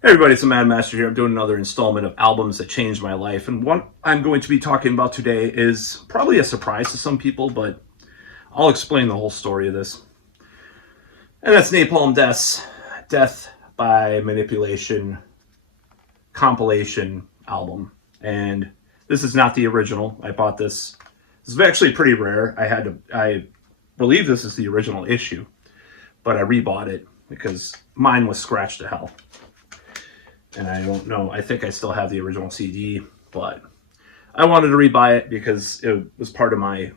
Hey everybody, it's the Mad Master here. I'm doing another installment of albums that changed my life. And what I'm going to be talking about today is probably a surprise to some people, but I'll explain the whole story of this. And that's Napalm Death's Death by Manipulation compilation album. And this is not the original. I bought this. This is actually pretty rare. I believe this is the original issue, but I rebought it because mine was scratched to hell. And I don't know. I think I still have the original CD, but I wanted to rebuy it because it was part of my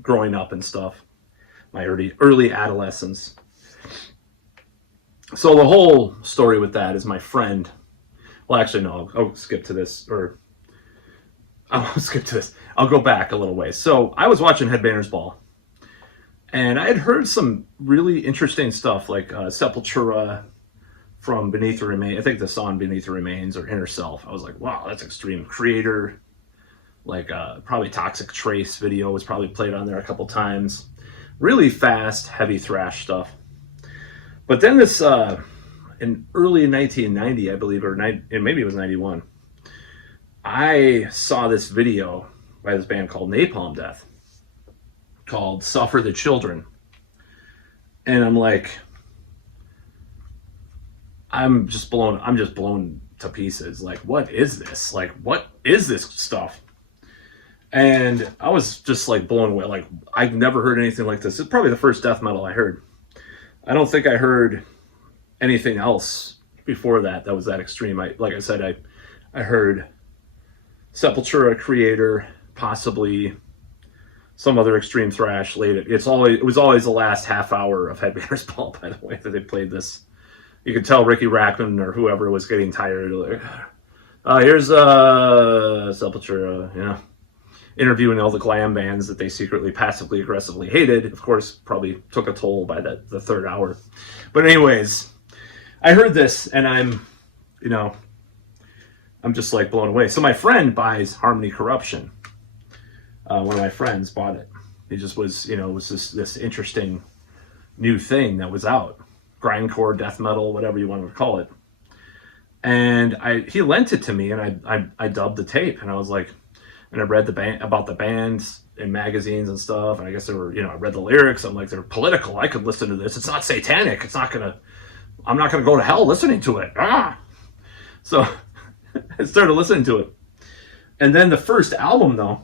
growing up and stuff, my early adolescence. So the whole story with that is my friend. Well, actually, no. I'll skip to this, or I'll skip to this. I'll go back a little way. So I was watching Headbangers Ball, and I had heard some really interesting stuff like Sepultura from Beneath the Remains. I think the song Beneath the Remains or Inner Self. I was like, wow, that's extreme. Creator, like probably Toxic Trace video was probably played on there a couple times. Really fast, heavy thrash stuff. But then this, in early 1990, I believe, or maybe it was 91, I saw this video by this band called Napalm Death called Suffer the Children. And I'm like, I'm just blown to pieces. Like, what is this? Like, what is this stuff? And I was just like blown away. Like, I've never heard anything like this. It's probably the first death metal I heard. I don't think I heard anything else before that was that extreme. Like I said, I heard Sepultura, Creator, possibly some other extreme thrash later. It was always the last half hour of Headbangers Ball, by the way, that they played this. You could tell Ricky Rackman or whoever was getting tired. Like, here's Sepultura, interviewing all the glam bands that they secretly, passively, aggressively hated. Of course, probably took a toll by the third hour. But anyways, I heard this and I'm just like blown away. So my friend buys Harmony Corruption. One of my friends bought it. It just was, it was this interesting new thing that was out. Grindcore, death metal, whatever you want to call it. And he lent it to me, and I dubbed the tape, and I was like, and I read about the bands in magazines and stuff, and I guess they were, I read the lyrics. I'm like, they're political. I could listen to this. It's not satanic. I'm not gonna go to hell listening to it. So I started listening to it, and then the first album though,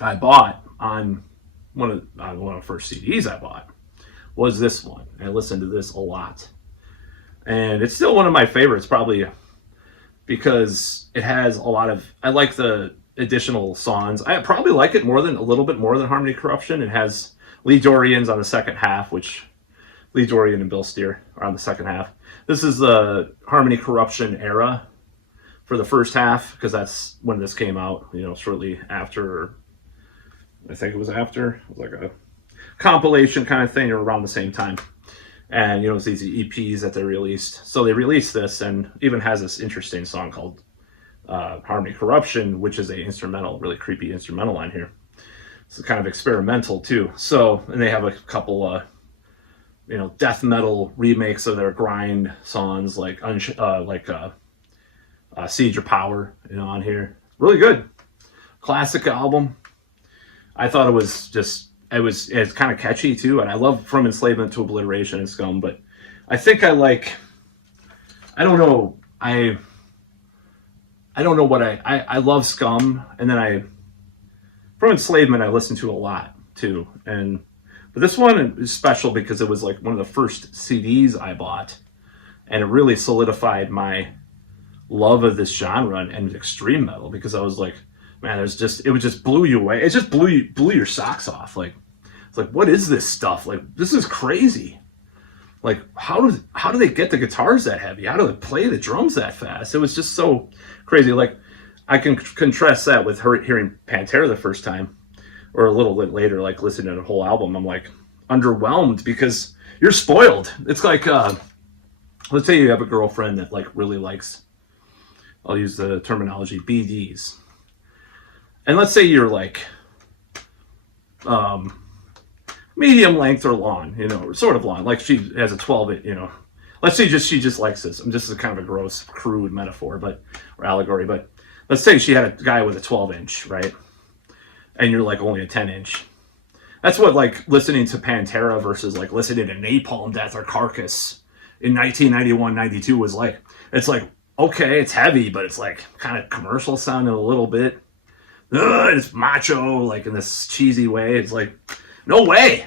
I bought on one of the first CDs I bought was this one. I listened to this a lot. And it's still one of my favorites, probably because it has a lot of, I like the additional songs. I probably like it a little bit more than Harmony Corruption. It has Lee Dorian's on the second half, which Lee Dorian and Bill Steer are on the second half. This is the Harmony Corruption era for the first half, because that's when this came out, shortly after, or I think it was after. It was like a compilation kind of thing, or around the same time. And it's these EPs that they released. So they released this, and even has this interesting song called Harmony Corruption, which is a instrumental, really creepy instrumental on here. It's kind of experimental too. So, and they have a couple death metal remakes of their grind songs, like Siege of Power, on here. Really good. Classic album. I thought it's kind of catchy too, and I love From Enslavement to Obliteration and Scum, but I think I don't know what I love Scum, and then From Enslavement I listened to a lot too, but this one is special because it was like one of the first CDs I bought, and it really solidified my love of this genre and extreme metal, because I was like, man, it just blew you away. It just blew your socks off. Like, it's like, what is this stuff? Like, this is crazy. Like, how do they get the guitars that heavy? How do they play the drums that fast? It was just so crazy. Like, I can contrast that with hearing Pantera the first time, or a little bit later, like listening to the whole album. I'm like underwhelmed because you're spoiled. It's like, let's say you have a girlfriend that like really likes, I'll use the terminology, BDs. And let's say you're like, medium length or long, or sort of long. Like she has a 12, let's say she just likes this. And this is kind of a gross, crude metaphor, or allegory. But let's say she had a guy with a 12-inch, right? And you're like only a 10-inch. That's what like listening to Pantera versus like listening to Napalm Death or Carcass in 1991, 92 was like. It's like, okay, it's heavy, but it's like kind of commercial sounding a little bit. It's macho, like in this cheesy way. It's like, no way.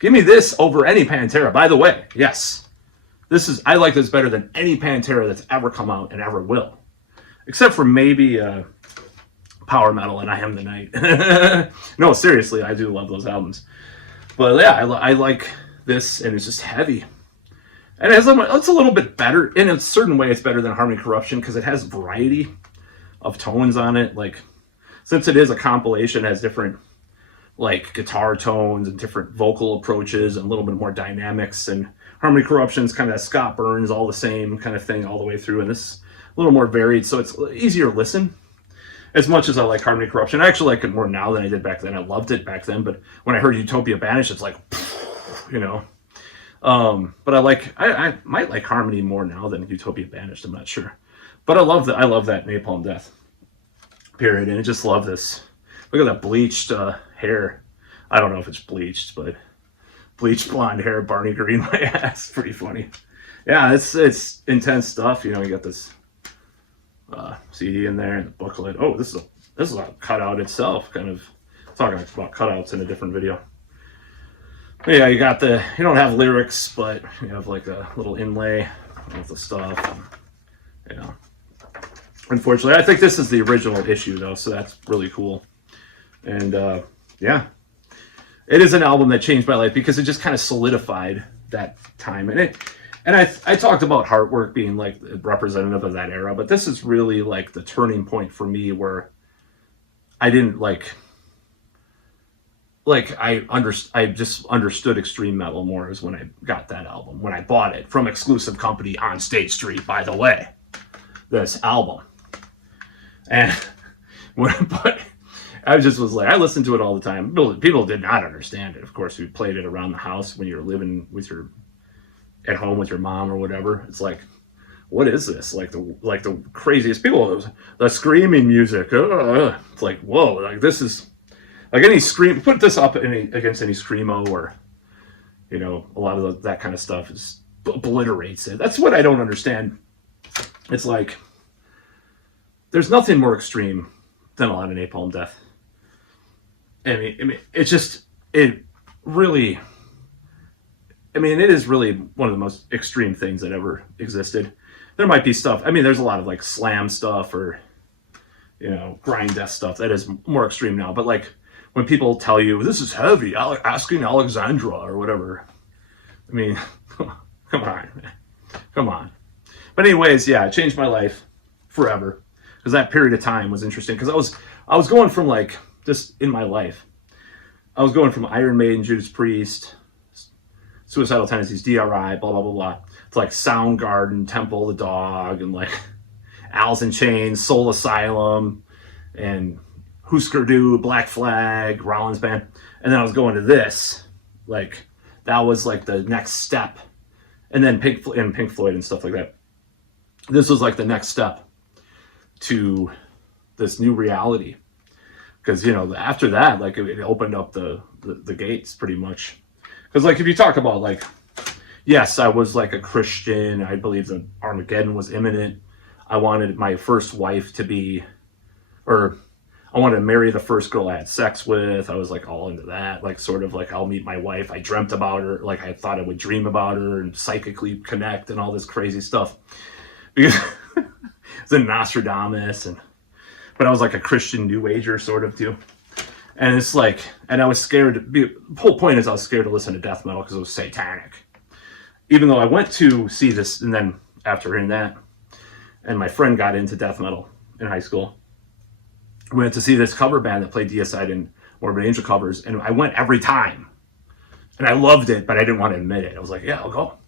Give me this over any Pantera. By the way, yes, I like this better than any Pantera that's ever come out and ever will, except for maybe Power Metal and I Am the Night. No, seriously, I do love those albums. But yeah, I like this, and it's just heavy. And it's a little bit better. In a certain way, it's better than Harmony Corruption because it has variety of tones on it. Like, since it is a compilation, it has different like guitar tones and different vocal approaches and a little bit more dynamics. And Harmony Corruption's kind of Scott Burns, all the same kind of thing all the way through. And this is a little more varied, so it's easier to listen. As much as I like Harmony Corruption, I actually like it more now than I did back then. I loved it back then, but when I heard Utopia Banished, it's like, you know. But I might like Harmony more now than Utopia Banished. I'm not sure, but I love that Napalm Death period, and I just love this. Look at that bleached hair. I don't know if it's bleached, but bleached blonde hair, Barney Greenway ass. Pretty funny. Yeah, it's intense stuff. You know, you got this CD in there and the booklet. Oh, this is a cutout itself. Kind of talking about cutouts in a different video. But yeah, you don't have lyrics, but you have like a little inlay with the stuff. And, you know, unfortunately, I think this is the original issue though, so that's really cool. And yeah, it is an album that changed my life because it just kind of solidified that time. And I talked about Heartwork being like representative of that era, but this is really like the turning point for me where I didn't I just understood extreme metal more is when I got that album, when I bought it from Exclusive Company on State Street, by the way, this album. And but I just was like, I listened to it all the time. People did not understand it. Of course, we played it around the house when you're living at home with your mom or whatever. It's like, what is this? Like the craziest people, the screaming music. It's like, whoa, like this is like any scream. Put this up against any screamo or, you know, a lot of that kind of stuff is obliterates it. That's what I don't understand. It's like there's nothing more extreme than a lot of Napalm Death. I mean, it's just it is really one of the most extreme things that ever existed. There might be stuff. I mean, there's a lot of like slam stuff or, you know, grind death stuff that is more extreme now. But like when people tell you this is heavy, asking Alexandra or whatever. I mean, come on. But anyways, yeah, it changed my life forever because that period of time was interesting because I was going from like just in my life. I was going from Iron Maiden, Judas Priest, Suicidal Tendencies, DRI, blah, blah, blah, blah. It's like Soundgarden, Temple of the Dog, and like Alice in Chains, Soul Asylum, and Husker Du, Black Flag, Rollins Band. And then I was going to this. Like, that was like the next step. And then Pink Floyd and stuff like that. This was like the next step to this new reality. Because, you know, after that, like, it opened up the gates pretty much. Because, like, if you talk about, like, yes, I was, like, a Christian. I believed that Armageddon was imminent. I wanted my first wife to be, or I wanted to marry the first girl I had sex with. I was, like, all into that. Like, sort of, like, I'll meet my wife. I dreamt about her. Like, I thought I would dream about her and psychically connect and all this crazy stuff. Because it's in Nostradamus but I was like a Christian New Ager sort of too. And it's like, and I was scared. The whole point is I was scared to listen to death metal because it was satanic. Even though I went to see this, and then after hearing that, and my friend got into death metal in high school, we went to see this cover band that played Deicide and Morbid Angel covers, and I went every time. And I loved it, but I didn't want to admit it. I was like, yeah, I'll go.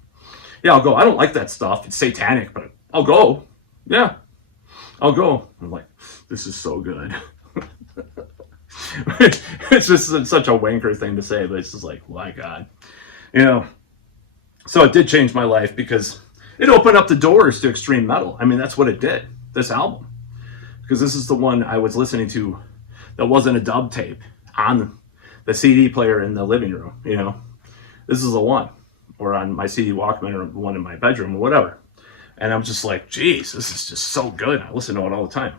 Yeah, I'll go. I don't like that stuff. It's satanic, but I'll go. Yeah, I'll go. I'm like, this is so good. It's just such a wanker thing to say, but it's just like, my God. You know, so it did change my life because it opened up the doors to extreme metal. I mean, that's what it did. This album, because this is the one I was listening to that wasn't a dub tape on the CD player in the living room. You know, this is the one, or on my CD Walkman, or the one in my bedroom, or whatever. And I'm just like, geez, this is just so good. I listen to it all the time.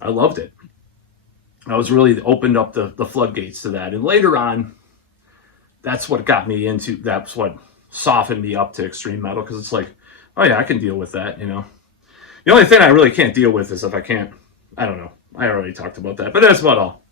I loved it. I was really opened up the floodgates to that. And later on, that's what got me into, that's what softened me up to extreme metal, because it's like, oh yeah, I can deal with that, you know. The only thing I really can't deal with is if I can't, I don't know. I already talked about that, but that's about all.